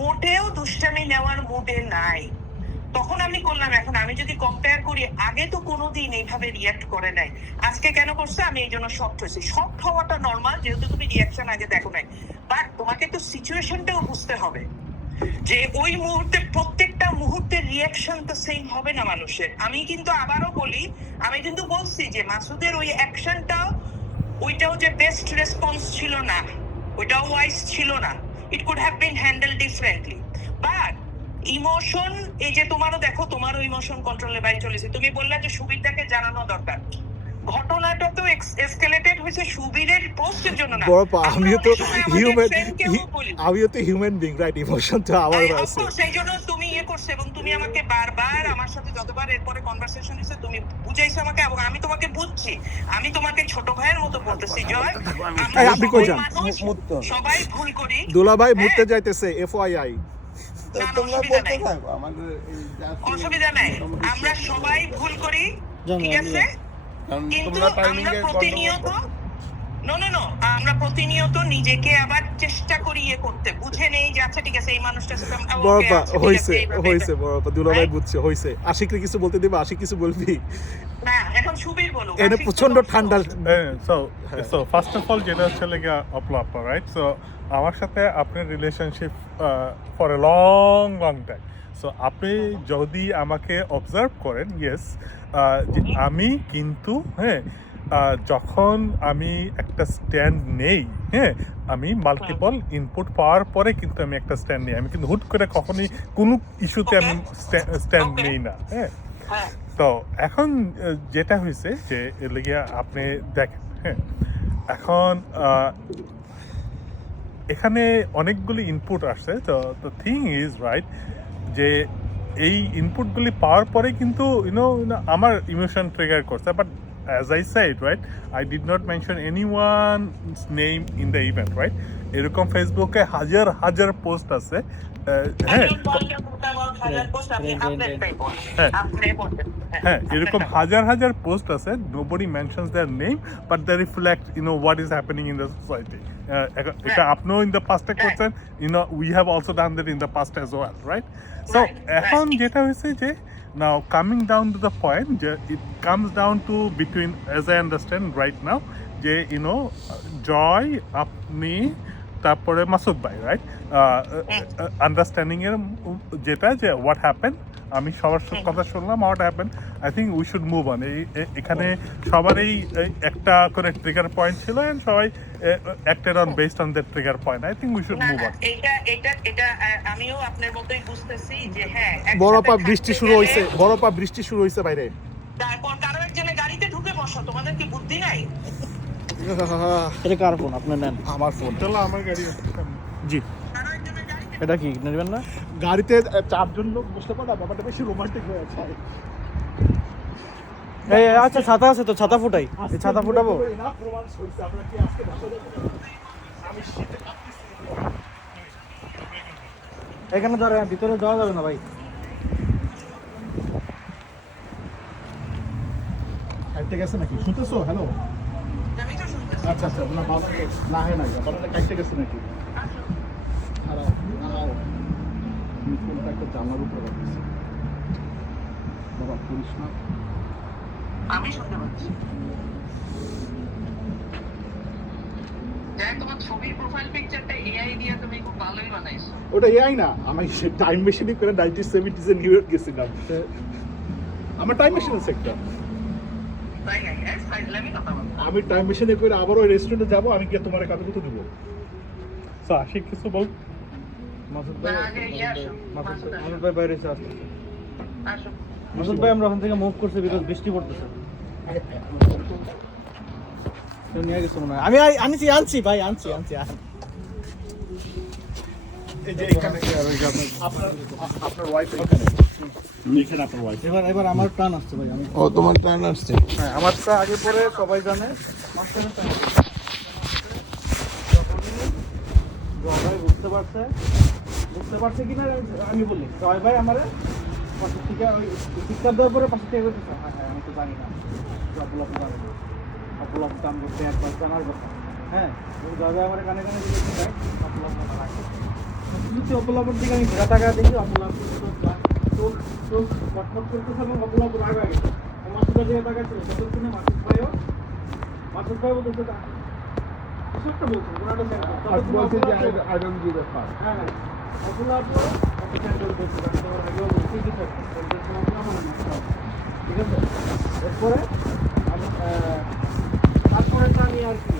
মোটেও দুষ্টামি নেওয়ার মুডে নাই, তখন আমি করলাম। এখন আমি যদি কম্পেয়ার করি, আগে তো কোনোদিন এইভাবে রিঅ্যাক্ট করে নাই, আজকে কেন করছে? আমি এই জন্য শকড হয়েছি। শকড হওয়াটা নর্মাল, যেহেতু তুমি রিঅ্যাকশন আগে দেখো নাই। বাট তোমাকে তো সিচুয়েশনটাও বুঝতে হবে যে ওই মুহূর্তে প্রত্যেকটা মুহূর্তের রিঅ্যাকশন তো সেম হবে না মানুষের। আমি কিন্তু আবারও বলি, আমি কিন্তু বলছি যে মাসুদের ওই অ্যাকশনটা, ওইটাও যে বেস্ট রেসপন্স ছিল না, ওইটাও ওয়াইজ ছিল না। It could have bin handle differently. But emotion, এই যে তোমারও দেখো, তোমারও ইমোশন কন্ট্রোলের বাইরে চলেছে। তুমি বললে যে সুবিরটাকে জানানো দরকার, ঘটনাটা তো এসকেলেটেড হয়েছে সুবীরের পোস্টের জন্য না। বড়পা আমিও তো হিউম্যান, বলি আমিও তো হিউম্যান বিং, রাইট? ইমোশন তো আমার আছে। সেই জন্য তুমি করছো, এবং তুমি আমাকে বারবার আমার সাথে যতবার এরপরে কনভারসেশন হয়েছে তুমি বুঝাইছো আমাকে, এবং আমি তোমাকে বুঝছি। আমি তোমাকে ছোট ভাইয়ের মতো বলতেছি, জয় এই, আপনি কই যান? সবাই ভুল করি। দুলাভাই মুততে যাইতেছে, FYI। না, তোমরা অসুবিধা বলতে নাই। থাকো, আমাদের এই যা- অসুবিধা নাই, আমরা সবাই ভুল করি, ঠিক আছে? কারণ কিন্তু তোমরা টাইমিং আমরা এর প্রতিনিয়ত আমরা প্রতিনিয়ত নিজেকে আবার চেষ্টা করি করতে, বুঝে নেই যে আচ্ছা ঠিক আছে এই মানুষটার সাথে বড়পা হইছে বড়পা, দুলাভাই বুঝছে, হইছে। আশিকরে কিছু বলতে দিবা? আশিক কিছু বলবি? না, এখন সুবীর বলো। এনে প্রচন্ড ঠান্ডা। So first of all, যেটা হচ্ছে লেগে আপলা রাইট? সো আমার সাথে আপনার relationship for a long time. So আপনি যদি আমাকে অবজার্ভ করেন, ইয়েস, আমি কিন্তু যখন আমি একটা স্ট্যান্ড নেই, আমি মাল্টিপল ইনপুট পাওয়ার পরে কিন্তু আমি একটা স্ট্যান্ড নেই। আমি কিন্তু হুট করে কখনোই কোনো ইস্যুতে আমি স্ট্যান্ড নেই না। হ্যাঁ, তো এখন যেটা হয়েছে যে লেগে আপনি দেখেন, এখন এখানে অনেকগুলি ইনপুট আসছে। তো দ্য থিং ইজ রাইট যে এই ইনপুটগুলি পাওয়ার পরে কিন্তু আমার ইমোশন ট্রিগার করছে। But as I said, right, I did not mention anyone's name in the event, right? এরকম ফেসবুকে হাজার হাজার পোস্ট আছে হ্যাঁ হ্যাঁ এরকম হাজার হাজার পোস্ট আছে nobody mentions their name but they reflect what is happening in the society এটা আপনিও in the past করছেন we have also done that in the past as well, right? So এখন যেটা হয়েছে যে now coming down to the point যে it comes down to between, as I understand right now, যে জয় আপনি তারপরে মাসুদ ভাই, রাইট? আন্ডারস্ট্যান্ডিং এর যেটা যে হোয়াট হ্যাপেন, আমি সবার কথা শুনলাম what happen, I think we should move on. এখানে সবারই একটা করে ট্রিগার পয়েন্ট ছিল এন্ড সবাই acted on based on that trigger point. I think we should move on. এটা আমিও আপনার মতোই বুঝতেছি যে হ্যাঁ বরফা বৃষ্টি শুরু হয়েছে বাইরে। তারপর কারো একজনের গাড়িতে ঢুকে বসো, তোমাদের কি বুদ্ধি নাই? এটা কার ফোন? আপনি নেন। আমার ফোন। চলো আমার গাড়ি জি। কারো একজনের গাড়িতে এটা কি নেবেন না? গাড়িতে 4 জন লোক বসতে পারে, ব্যাপারটা বেশি রোমান্টিক হয়ে আছে। এই আচ্ছা ছাতা আছে তো, ছাতা ফুটাই। এই ছাতা ফুটাবো। এখানে দাঁড়ায়, ভিতরে যাওয়া যাবে না ভাই। কাটতে গেছে নাকি? শুনতেছো? হ্যালো। আমি তো শুনতেছি। আচ্ছা আচ্ছা, না বাবা না হয় না, ব্যাপারটা কাটতে গেছে নাকি? দাঁড়াও দাঁড়াও, আমি ফোনটা একটা জানলার উপরে রাখতেছি। বাবা পুলিশ না, আমি শুনতে পাচ্ছি। দেখ, তোমার ছবির প্রোফাইল পিকচারটা এআই দিয়ে তুমি খুব ভালোই বানাইছো। ওটা এআই না, আমি টাইম মেশিনে করে 1970s এ নিউ ইয়র্ক গেছিলাম। আমার টাইম মেশিনের সেক্টর। তাই নাকি? ফাইজলামি কথা বলো। আমি টাইম মেশিনে করে আবার ওই রেস্টুরেন্টে যাবো, আমি গিয়ে তোমার কাছে কত দেবো। সো আশিক কিছু বল। মাসুদ না, ভাই, আগে ইয়ে আসো। মাসুদ ভাই বাইরে এসে আসছে। আসো। মাসুদ ভাই আমরা ওখান থেকে মুভ করছি বিকজ বৃষ্টি পড়তেছে। তো নিয়ে গেছে মনে হয়। আমি আনছি ভাই, আনছি। এই যে এখানে আপনার ওয়াইফ এখানে, এখানে আপনার ওয়াইফ। এবার আমার টান আসছে ভাই। আমি ও তোমার টার্ন আসছে। হ্যাঁ, আমারটা আগে পরে সবাই জানে। মাঝখানে টান আসছে। জয় বুঝতে পারছে কিনা আমি বলি। জয় ভাই আমারে পাশে থেকে ওই শিক্ষা দেওয়ার পরে পাশে থেকে বলতেছে, হ্যাঁ আমি তো জানি না, অপলাপ জানি না, অপলাপ কাম করতে একবার জানার কথা। হ্যাঁ, জয় ভাই আমার কানে দিয়েছে, অপলাপ রাখে। অপলাপের দিকে আমি ঘোরা টাকা দেখি, অপলাপ চোখ কটমট করতেছে এবং অপলাপ রাগ হয়ে গেছে। মাসুদের দিকে তাকাচ্ছিল, যতক্ষণে মাসুদ ভাই বলতেছে কিছু একটা বলছে, ওনাটা I don't give a fuck. হ্যাঁ অপলাপ ক্যান্ডেল করছে, তোমার আগেও বলছি কিছু একটা ঠিক আছে। এরপরে আমি তারপরেটা আমি আর কি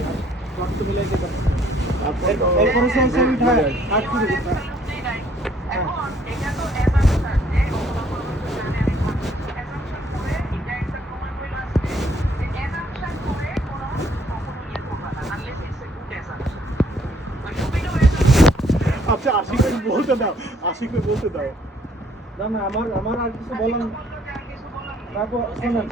রক্ত মিলাইতে পারছি। এরপরে আমি হাট করে দিচ্ছি। এখন এটা তো অ্যাসাম্পশন যে জানে আমি অ্যাসাম্পশন করে এটা একটা প্রমাণ হইল আছে যে অ্যাসাম্পশন করে কোনো কখনো ইয়ে করবে না unless it's a good assumption. ওই ছবিটা আচ্ছা আশিককে বলতে দাও, না আমার আর কিছু বলার তারপর শোনেন।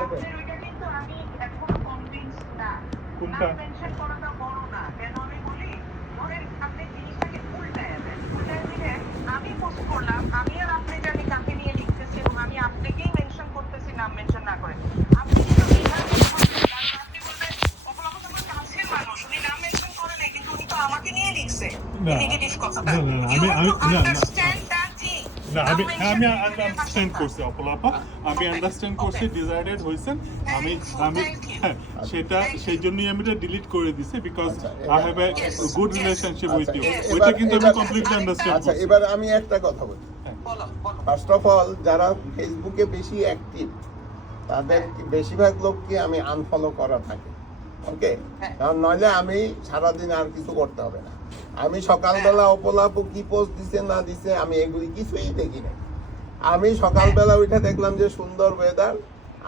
আপনার ওইটা কিন্তু আমি এখনো কনভিন্স না। কোনটা? মেনশন করাটা বড় না। কেন আমি বলি, ধরেন আপনি জিনিসটাকে উল্টায় দেন। উল্টায় দিলে আমি পোস্ট করলাম, আমি আর আপনি জানি কাকে নিয়ে লিখতেছি এবং আমি আপনাকেই মেনশন করতেছি নাম মেনশন না করে। আপনি কিন্তু বিধান করছেন, কারণ আপনি বলবেন অপলাপ আমার কাছের মানুষ, উনি নাম মেনশন করে নাই কিন্তু উনি তো আমাকে নিয়ে লিখছে নেগেটিভ কথাটা। Understand that thing. না আমি আন্ডারস্ট্যান্ড করছি অপলাপা, আমি আন্ডারস্ট্যান্ড করছি, ডিজায়ার্ডেড হয়েছেন। আমি হ্যাঁ সেটা সেই জন্যই আমি এটা ডিলিট করে দিছি because I have a good relationship with you. ওইটা কিন্তু আমি কমপ্লিটলি আন্ডারস্ট্যান্ড আচ্ছা, করছি। এবার আমি একটা কথা বলি। বলো বলো। ফার্স্ট অফ অল, যারা ফেসবুকে বেশি অ্যাক্টিভ তাদের বেশিরভাগ লোককে আমি আনফলো করা থাকে, ওকে? কারণ নইলে আমি সারাদিন আর কিছু করতে হবে না। আমি সকালবেলা অপলাপু কি পোস্ট দিছে না দিছে আমি এগুলি কিছুই দেখি না। আমি সকালবেলা উঠে দেখলাম যে সুন্দর ওয়েদার,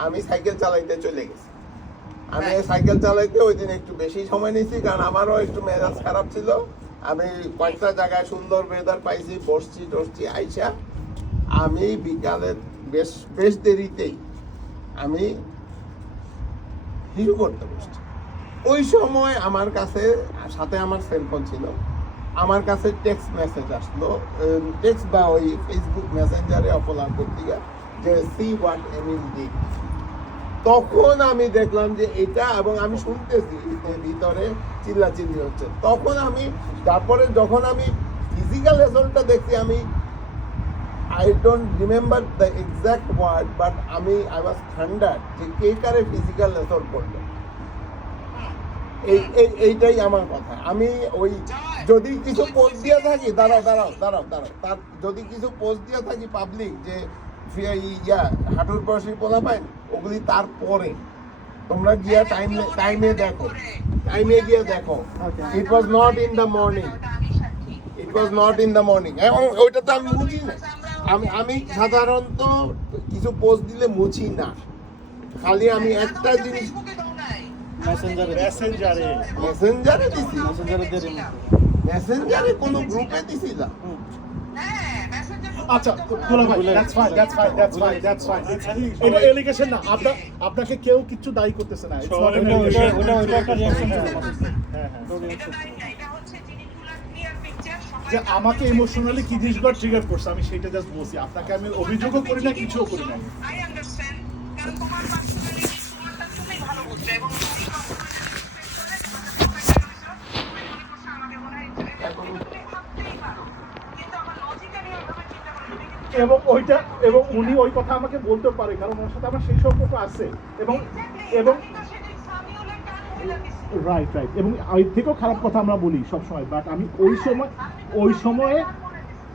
আমি সাইকেল চালাইতে চলে গেছি। আমি সাইকেল চালাইতে ওই দিন একটু বেশি সময় নিয়েছি, কারণ আমারও একটু মেজাজ খারাপ ছিল। আমি কয়েকটা জায়গায় সুন্দর ওয়েদার পাইছি, বসছি আইসা আমি বিকালে বেশ দেরিতেই আমি কিছু করতে বসছে। ওই সময় আমার কাছে সাথে আমার সেলফোন ছিল, আমার কাছে টেক্সট মেসেজ আসলো, টেক্সট বা ওই ফেসবুক মেসেঞ্জারে অপলার পত্রিকা যে সি হোয়াট এমিল ডিড। তখন আমি দেখলাম যে এটা, এবং আমি শুনতেছি যে ভিতরে চিল্লাচিল্লি হচ্ছে। তখন আমি তারপরে যখন আমি ফিজিক্যাল রেজাল্টটা দেখছি, আমি I don't remember the exact word, but I was thunder যে কে কারে ফিজিক্যাল রেজাল্ট করলো। এইটাই আমার কথা। আমি ওই যদি কিছু পোস্ট দিয়ে থাকি, দাঁড়াও তার যদি কিছু পোস্ট দিয়ে থাকি পাবলিক যে হাঁটুর বয়সী পোলা পায়, ওগুলি তারপরে তোমরা গিয়া টাইমে গিয়ে দেখো। It was not in the morning, it was not in the morning. এবং ওইটা তো আমি মুছি না, আমি সাধারণত কিছু পোস্ট দিলে মুছি না, খালি আমি একটা জিনিস মেসেঞ্জারে দিছি, মেসেঞ্জারে কোনো গ্রুপে দিছি না। আচ্ছা দুলা ভাই, that's fine. এটা এলিগেশন না, আপনাকে কেউ কিছু দায়ী করতেছে না। It's not an allegation. ওটা একটা রিঅ্যাকশন ছিল। হ্যাঁ। এটা হচ্ছে জিনিসগুলো ক্লিয়ার পিকচার সবাই যে আমাকে ইমোশনালি কি জিনিসগুলো ট্রিগার করছে, আমি সেটা জাস্ট বলছি। আপনাকে আমি অভিযোগও করি না, কিছুও করি না। আই আন্ডারস্ট্যান্ড, কারণ তোমার পার্সোনালিটি তোমারটা তুমি ভালো বুঝছো এবং তুমি আমাকে মনে হয় তুমি ভাবতেই পারো, কিন্তু আমার লজিক্যালি ওইভাবে চিন্তা করে এবং উনি ওই কথা আমাকে বলতে পারে, কারণ ওর সাথে আমার সেই সম্পর্ক আছে। এবং আমি তো সেটা সামিউলের কান মহিলা দিছি। রাইট এবং এর থেকেও খারাপ কথা আমরা বলি সবসময়, বাট আমি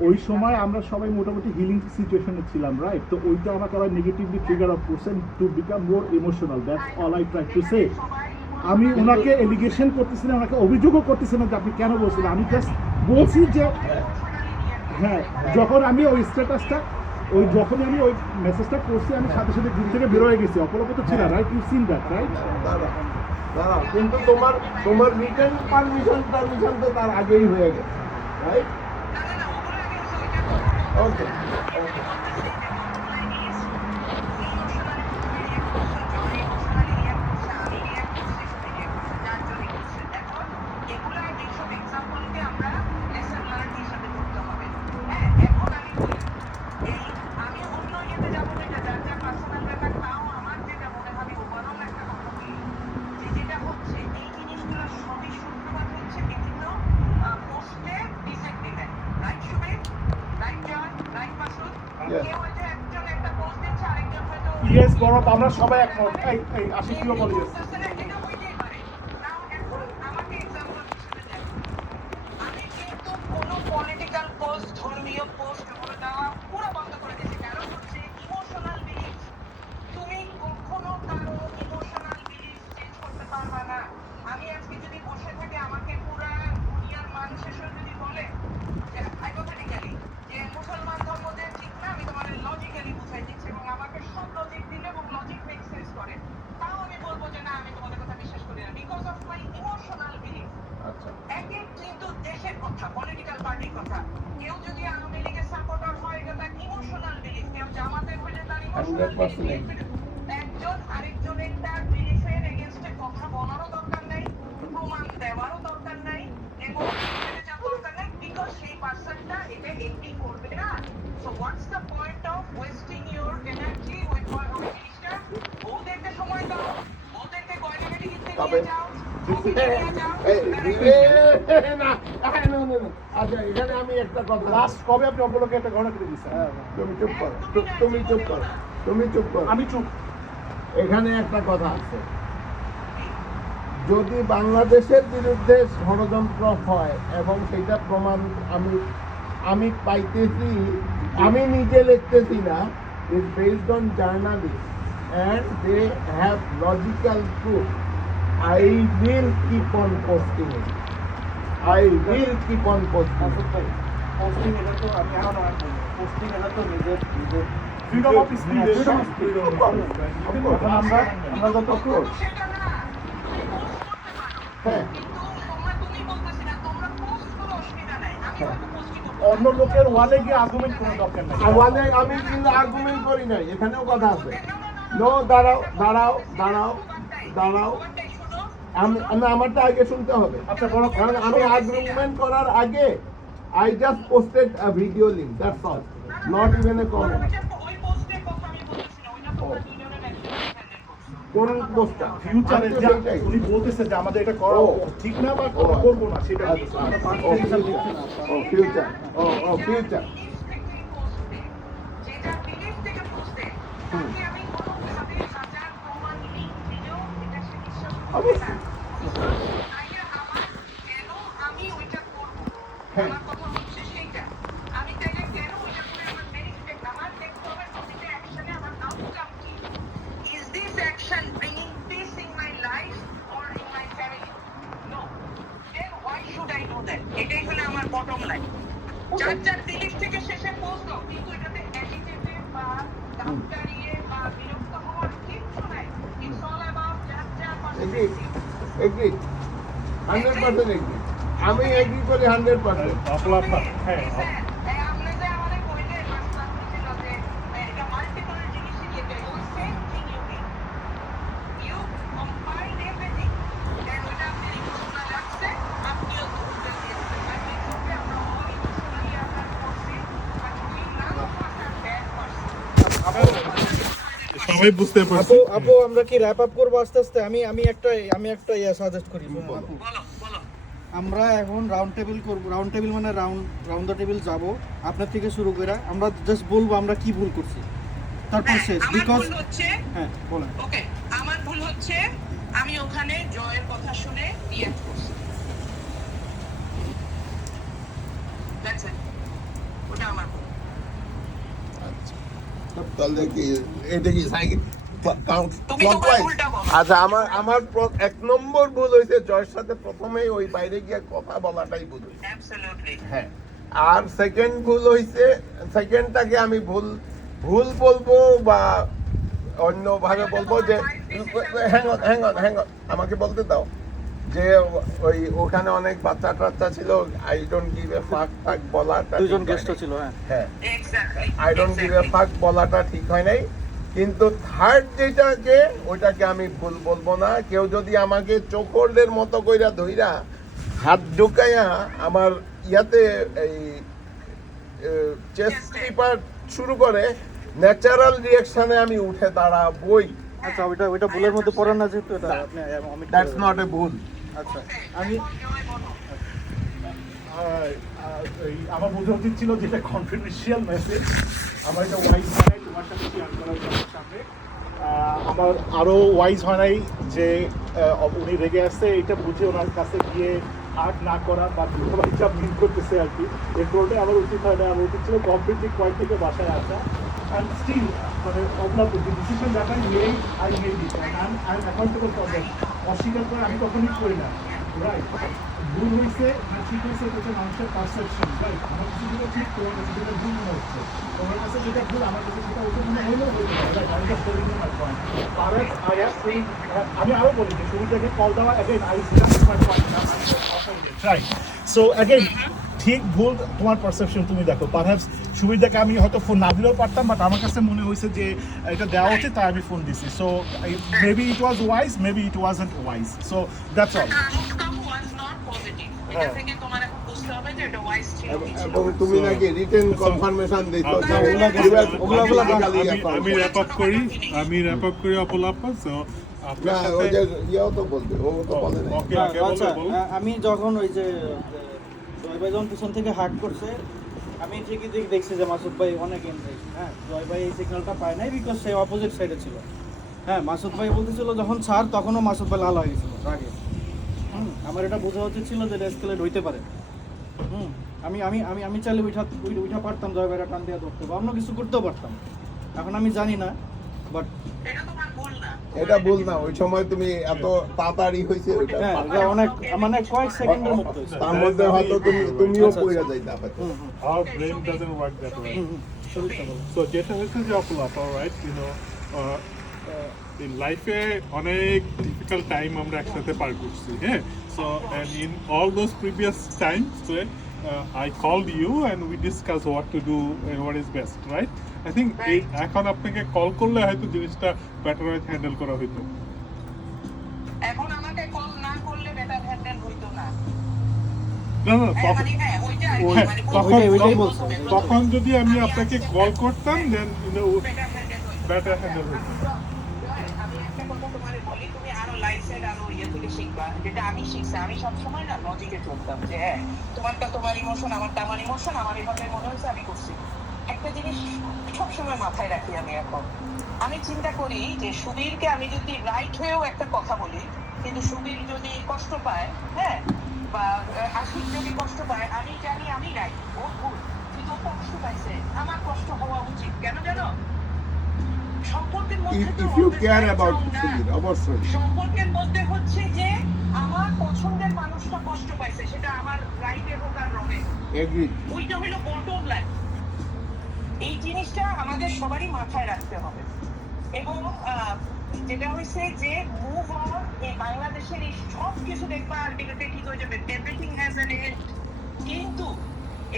ওই সময় আমরা সবাই মোটামুটি হিলিং সিচুয়েশনে ছিলাম, রাইট? তো ওইটা আমাকে আবার নেগেটিভলি ট্রিগার অফ করছেন to become more emotional. That's all I try to say. আমি ওনাকে এলিগেশন করতেছি না, ওনাকে অভিযোগও করতেছি না যে আপনি কেন বলছেন। আমি জাস্ট বলছি যে হ্যাঁ, যখন আমি ওই স্ট্যাটাসটা যখনই আমি ওই মেসেজটা করছি, আমি সাথে সাথে গ্রুপ থেকে বেরোয় গেছি। অপরাপত ছিল, right? You seen that, right? দাঁড়াও, কিন্তু তোমার রিটার্ন পারমিশন তো তার আগেই হয়ে গেছে, রাইট? ওকে ইয়েস বরফ, আমরা সবাই একমত। এই আশিক কিলো বলে গেছে। আমি কিন্তু কোনো পলিটিক্যাল পোস্ট, ধর্মীয় পোস্ট করে দেওয়া পুরো বন্ধ করে দিয়েছি। কারণ হচ্ছে ইমোশনাল বিলিফ। তুমি কখনো কারো ইমোশনাল বিলিফ চেঞ্জ করতে পারবে না। আমি আজকে যদি বসে থাকি, আমাকে পুরা দুনিয়ার মানুষের যদি বলে হাইপোথেটিক্যালি যে মুসলমান ধর্ম যে ঠিক না, আমি তোমার লজিক্যালি বুঝাই দিচ্ছি এবং আমাকে সব লজিক দিলে এবং লজিক মেক সেন্স করে, তাও আমি বলবো যে না, আমি তোমাদের কথা বিশ্বাস করি না, because of my emotional belief. একে কিন্তু দেশের কথা, পলিটিক্যাল পার্টির কথা। কেউ যদি আওয়ামী লীগের সাপোর্টার হয়, এটা তার ইমোশনাল বিলিফ। কেউ জামাতের হলে তার ইমোশনাল বিলিফ। একজন আরেকজনের তার বিলিফের এগেইনস্টে কথা বলারও দরকার নাই, প্রমাণ দেওয়ারও দরকার নাই, এবং দরকার নাই, বিকজ সেই পার্সনটা এটা এগ্রি করবে না। So what's the point of wasting your energy with জিনিসটা? ওদেরকে সময় দাও, ওদেরকে গয়নাগাটি কিনতে নিয়ে যাও, আচ্ছা, এখানে আমি একটা কথা, লাস্ট কবে আপনি অপরকে একটা ঘটনা করে দিচ্ছেন? তুমি চুপ করো। আমি চুপ। এখানে একটা কথা আছে, যদি বাংলাদেশের বিরুদ্ধে ষড়যন্ত্র হয় এবং সেটা প্রমাণ আমি পাইতেছি, আমি নিজে লিখতেছি না, is based on journalist and they have logical proof, I will keep on posting it. Posting এটা তো আমি এখন পোস্টিং এটা তো নিজের ফ্রিডম অফ স্পিচ, আমরা যত ক্লোজ। সেটা না, তুমি পোস্ট করতে পারো, হ্যাঁ, কিন্তু তুমি বলতেছি না, তোমরা পোস্ট করো, অসুবিধা নাই, আমি হয়তো পোস্টই করবো। অন্য লোকের ওয়ালে গিয়ে আর্গুমেন্ট করার দরকার নাই। আমি কিন্তু আর্গুমেন্ট করি নাই, এখানেও কথা আছে। নো, দাঁড়াও, দাঁড়াও তোমারটাই শোনো। আমি আমারটা আগে শুনতে হবে আচ্ছা বলো কারণ আমি আর্গুমেন্ট করার আগে I just posted a video link that's all not even a comment ওই পোস্টের কথা আমি বলতেছি না, ওইটা তোমরা দুজনের একসাথে হ্যান্ডেল করছো। কোন পোস্টটা ফিউচারে আমি তো যা সেইটাই। উনি বলতেছে যে আমাদের এটা করা ও। ঠিক না বা করবো না সেটা আচ্ছা ও ফিউচার ও ফিউচার যেটা বিলিভ থেকে পোস্টে, তাকে আমি কোনোভাবে হাজার প্রমাণ লিঙ্ক দিলেও এটা সে বিশ্বাস করবে না। তাইলে আমার কেন আমি ওইটা করবো? আমার কথা হচ্ছে সেইটা। আমি তাইলে কেন ওইটা করে আমার বেনিফিট, আমার দেখতে হবে প্রতিটা অ্যাকশনে আমার আউটকাম কি। Is this action bringing peace in my life or in my family? No. Then why should I do that? এটাই হলো আমার বটম লাইন। যার যার দিক থেকে শেষে পৌঁছলো, কিন্তু এটাতে অ্যাজিটেটেড বা দাঁড়িয়ে বা বিরক্ত হওয়ার কিচ্ছু নাই। It's all about যার যার এগ্রি perspective. এগ্রি 100% এগ্রি আমি এগ্রি করি 100% আপলা আপলা হ্যাঁ আপনি যে আমাদের কইলে রাস্তা ছিল যে এটা মাল্টিপল জিনিসই যেতে ওই same thing you combine everything then ওটা আপনি ইমোশনাল লাগছে আপনিও দুটো দিয়েছেন বাট ইটস আমরা অল ইমোশনালি আমরা করছি but we none of us are bad person সবাই বুঝতে আপু পারছি আপু আমরা কি র্যাপ আপ করবো আস্তে আস্তে? আমি একটা ইয়ে সাজেস্ট করি আপু। বলো বলো আমরা এখন রাউন্ড টেবিল করব, রাউন্ড টেবিল মানে রাউন্ড দ্য টেবিল যাব, আপনার থেকে শুরু করে আমরা জাস্ট বলবো আমরা কি ভুল করছি, তারপর শেষ। আমার বিকজ ভুল হচ্ছে হ্যাঁ বলেন। ওকে আমার ভুল হচ্ছে আমি ওখানে জয়ের কথা শুনে রিঅ্যাক্ট করছি। দ্যাটস ইট, ওটা আমার ভুল। আচ্ছা তাহলে কি এটা কি সাইকেল কাউন্ট তুমি তোমার ক্লকওয়াইজ ভুলটা বলো। আচ্ছা আমার এক নম্বর ভুল হয়েছে জয়ের সাথে প্রথমেই ওই বাইরে গিয়ে কথা বলাটাই ভুল হয়েছে অ্যাবসলিউটলি হ্যাঁ আর সেকেন্ড ভুল হয়েছে সেকেন্ডটাকে আমি ভুল বলবো বা অন্যভাবে বলবো যে হ্যাং অন আমাকে বলতে দাও যে ওই ওখানে অনেক বাচ্চা টাচ্চা ছিল আই ডোন্ট গিভ এ ফাক বলাটা দুজন ঠিক গেস্ট হয় নাই। ছিল হ্যাঁ। হ্যাঁ exactly I don't give a ফাক বলাটা ঠিক হয় নাই কিন্তু থার্ড যেটাকে ওইটাকে আমি ভুল বলবো না কেউ যদি আমাকে চোখরের মতো কইরা ধইরা হাত ঢুকাইয়া আমার ইয়াতে এই চেস্ট টিপার শুরু করে ন্যাচারাল রিঅ্যাকশনে আমি উঠে দাঁড়াবই আচ্ছা ওইটা ভুলের মধ্যে পড়ে না যেহেতু এটা আপনি omit করে দ্যাটস দেন। নট এ ভুল আচ্ছা আমি আমার বোঝা উচিত ছিল যেটা কনফিডেন্সিয়াল মেসেজ আমার এটা ওয়াইজ হয় নাই তোমার সাথে শেয়ার করার তোমার সামনে আমার আরও ওয়াইজ হয় নাই যে উনি রেগে আসছে এটা বুঝে ওনার কাছে গিয়ে হার্ট না করা বা দুটোবাইটা মিন করতেছে আর কি এর কারণে আমার উচিত হয় না আমার উচিত ছিল কমপ্লিটলি কয়েক থেকে বাসায় আসা অ্যান্ড স্টিল মানে আপনার decision that I made it and I am accountable for that অস্বীকার করে আমি কখনই করি না রাইট ভুল হয়েছে না ঠিক হয়েছে এটা হচ্ছে মানুষের পারসেপশন রাইট আমার কাছে যেটা ঠিক তোমার কাছে যেটা ভুল মনে হচ্ছে তোমার কাছে যেটা ভুল আমার কাছে যেটা ওটা মনে হলেও হতে পারে রাইট আমি just telling you my point perhaps I have seen আমি আরও বলি যে শুরুটাকে কল দেওয়া again I stand my point right so again ঠিক ভুল তোমার পারসেপশন তুমি দেখো পারহাপস সুবিধাকে আমি হয়তো ফোন না দিলেও পারতাম বাট আমার কাছে মনে হয়েছে যে এটা দেওয়া উচিত তাই আমি ফোন দিছি so maybe it was wise maybe it wasn't wise so that's all outcome was not positive এটা থেকে তোমার এখন বুঝতে হবে যে এটা ওয়াইজ ছিল কি ছিল এবং তুমি নাকি রিটেন কনফার্মেশন দিছো আচ্ছা, আমি র্যাপ আপ করি অপলাপা সো না আপনার ওই সাথে যে ইয়েও তো বলবে ও তো বলে না ওকে ওকে আচ্ছা বলো আমি যখন ওই যে জয় ভাই যখন পিছন থেকে হাক করছে আমি ঠিকই দেখছি যে মাসুদ ভাই অনেক এনগেজ হ্যাঁ জয় ভাই এই সিগন্যালটা পায় নাই বিকজ সে অপোজিট সাইডে ছিল হ্যাঁ মাসুদ ভাই বলতেছিল যখন ছাড় তখনও মাসুদ ভাই লাল হয়ে গেছিল রাগে আমার এটা বোঝা উচিত ছিল যে এসকেলেট হইতে পারে আমি আমি আমি আমি চাইলে উঠা পারতাম জয় ভাইরা টান দিয়ে ধরতে বা অন্য কিছু করতেও পারতাম এখন আমি জানি না বাট এটা তোমার ভুল না এটা ভুল না ওই সময় তুমি এত তাড়াতাড়ি হয়েছে ওইটা হ্যাঁ এটা অনেক মানে কয়েক সেকেন্ডের মধ্যে হয়েছে। তার মধ্যে হয়তো তুমিও আচ্ছা, পড়ে যাইতা হয়তো our brain doesn't work that way so যেটা হচ্ছে যে অপলাপা right you know in life অনেক ডিফিকাল্ট টাইম আমরা একসাথে পার করছি হ্যাঁ so and in all those previous times I called you and we discussed what to do and what is best right I think এখন আপনাকে কল করলে হয়তো জিনিসটা বেটার হয়তো হ্যান্ডেল করা হইতো না না হ্যাঁ, তখন মানে হ্যাঁ, ওইটা আর কি, হ্যাঁ, মানে তখন ওইটাই তখন- বলছো। তখন যদি আমি আপনাকে কল করতাম দেন better handle হইতো। বেটার হ্যান্ডেল হতো। আমি একটা কথা তোমারে বলি, তুমি আরো লাইফের আরো ইয়ে থেকে শিখবা, যেটা আমি শিখছি। আমি সবসময় না লজিকে চলতাম যে হ্যাঁ, তোমারটা তোমার ইমোশন, আমারটা আমার ইমোশন, আমার এভাবে মনে হয়েছে আমি করছি। একটা জিনিস সবসময় মাথায় রাখি আমি এখন, আমি চিন্তা করি যে সুবীরকে আমি যদি রাইট হয়েও একটা কথা বলি, কিন্তু সুবীর যদি কষ্ট পায়, হ্যাঁ, বা আশিক যদি কষ্ট পায়, আমি জানি আমি রাইট, ও ভুল, কিন্তু ও কষ্ট পাইছে, আমার কষ্ট হওয়া উচিত। কেন জানো? সম্পর্কের মধ্যে তো if you always care right about wrong না। সুবীর, অবশ্যই সম্পর্কের মধ্যে হচ্ছে যে আমার পছন্দের মানুষটা কষ্ট পাইছে, সেটা আমার রাইটে হোক আর রঙে, এগ্রি। ওইটা হলো বটম লাইন। এই জিনিসটা আমাদের সবারই মাথায় রাখতে হবে। এবং যেটা হয়েছে যে মুভ অন, এই বাংলাদেশের এই সব কিছু দেখবা আলটিমেটলি ঠিক হয়ে যাবে, এভরিথিং হ্যাজ অ্যান এন্ড। কিন্তু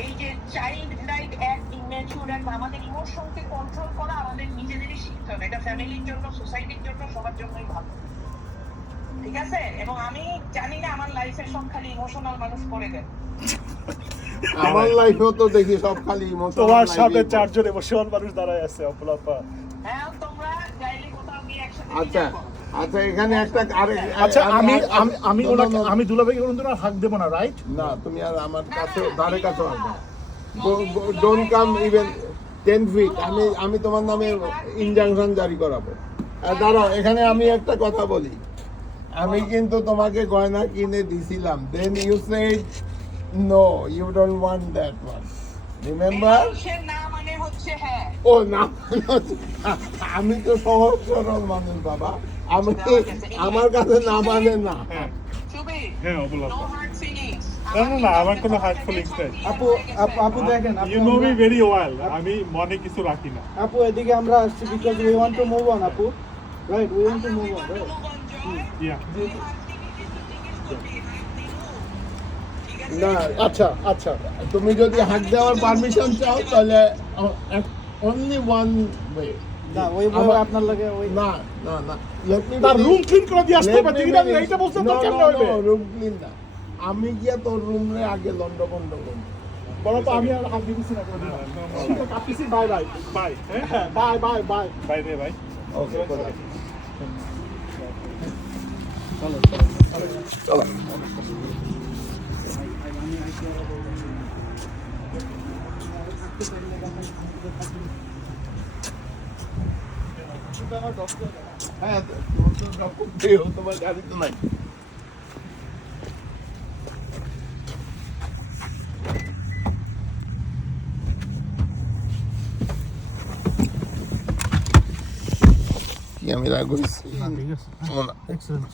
এই যে চাইল্ড লাইক অ্যাক্ট, ইমেচুর অ্যাক্ট, আমাদের ইমোশনকে কন্ট্রোল করা আমাদের নিজেদেরই শিখতে হবে। এটা ফ্যামিলির জন্য, সোসাইটির জন্য, সবার জন্যই ভালো। ঠিক আছে? এবং আমি জানি না আমার লাইফের সব খালি ইমোশনাল মানুষ করে দেন। আমার লাইফেও তো দেখি সব খালি ইমোশন। তোমার সামনে 4 জন ইমোশনাল মানুষ দাঁড়ায় আছে অপলাপা। হ্যাঁ, তোমরা চাইলে কোথাও গিয়ে একসাথে আচ্ছা dinner করো। আচ্ছা, এখানে একটা আরে আচ্ছা আমি আমি আমি No, no, ওনাকে no. আমি দুলাভাইকে কোনোদিন আর হাক দেবো না, রাইট? না, তুমি আর আমার কাছে ধারে কাছে আসবে ডোন্ট কাম ইভেন 10 ফিট। আমি তোমার নামে ইনজাংশন জারি করাবো। আর দাঁড়াও, এখানে আমি একটা কথা বলি। আমি কিন্তু তোমাকে গয়না কিনে দিছিলাম, then you said no, you don't want that one, remember? মানুষের না মানে হচ্ছে হ্যাঁ। ও না, আমি তো সহজ সরল মানুষ বাবা, আমি আমার কাছে না মানে না। হ্যাঁ সুবীর, হ্যাঁ অবলা no hard feelings। না, আমার কোনো hard feelings নেই। আপু দেখেন, you know me very well, আমি মনে কিছু রাখি না। আপু এদিকে আমরা আসছি because we want to move on আপু, right? We want to move on, right? Yeah না, আচ্ছা আচ্ছা তুমি যদি হাত দেওয়ার পারমিশন চাও তাহলে অনলি ওয়ান ওয়ে। না, ওইভাবে আপনার লাগে ওই না না না, let me তার finish. রুম ক্লিন করে দিয়ে আসতে Let পারছি me কিনা finish. এইটা বলতে তো No, কেমন no, হইবে? no, room clean না। আমি গিয়া তোর রুম রে আগে লন্ডভন্ড করব। বলো তো আমি আর হাত দিতেছি না কোনোদিন। শীতে কাঁপতেছি, বাই বাই বাই। হ্যাঁ হ্যাঁ বাই বাই বাই। বাই রে ভাই। ওকে, চলো। হ্যাঁ, তোমার গাড়ি তো নাই। কি আমি রাগ হইছি? ঠিক আছে, না। এক্সেলেন্ট।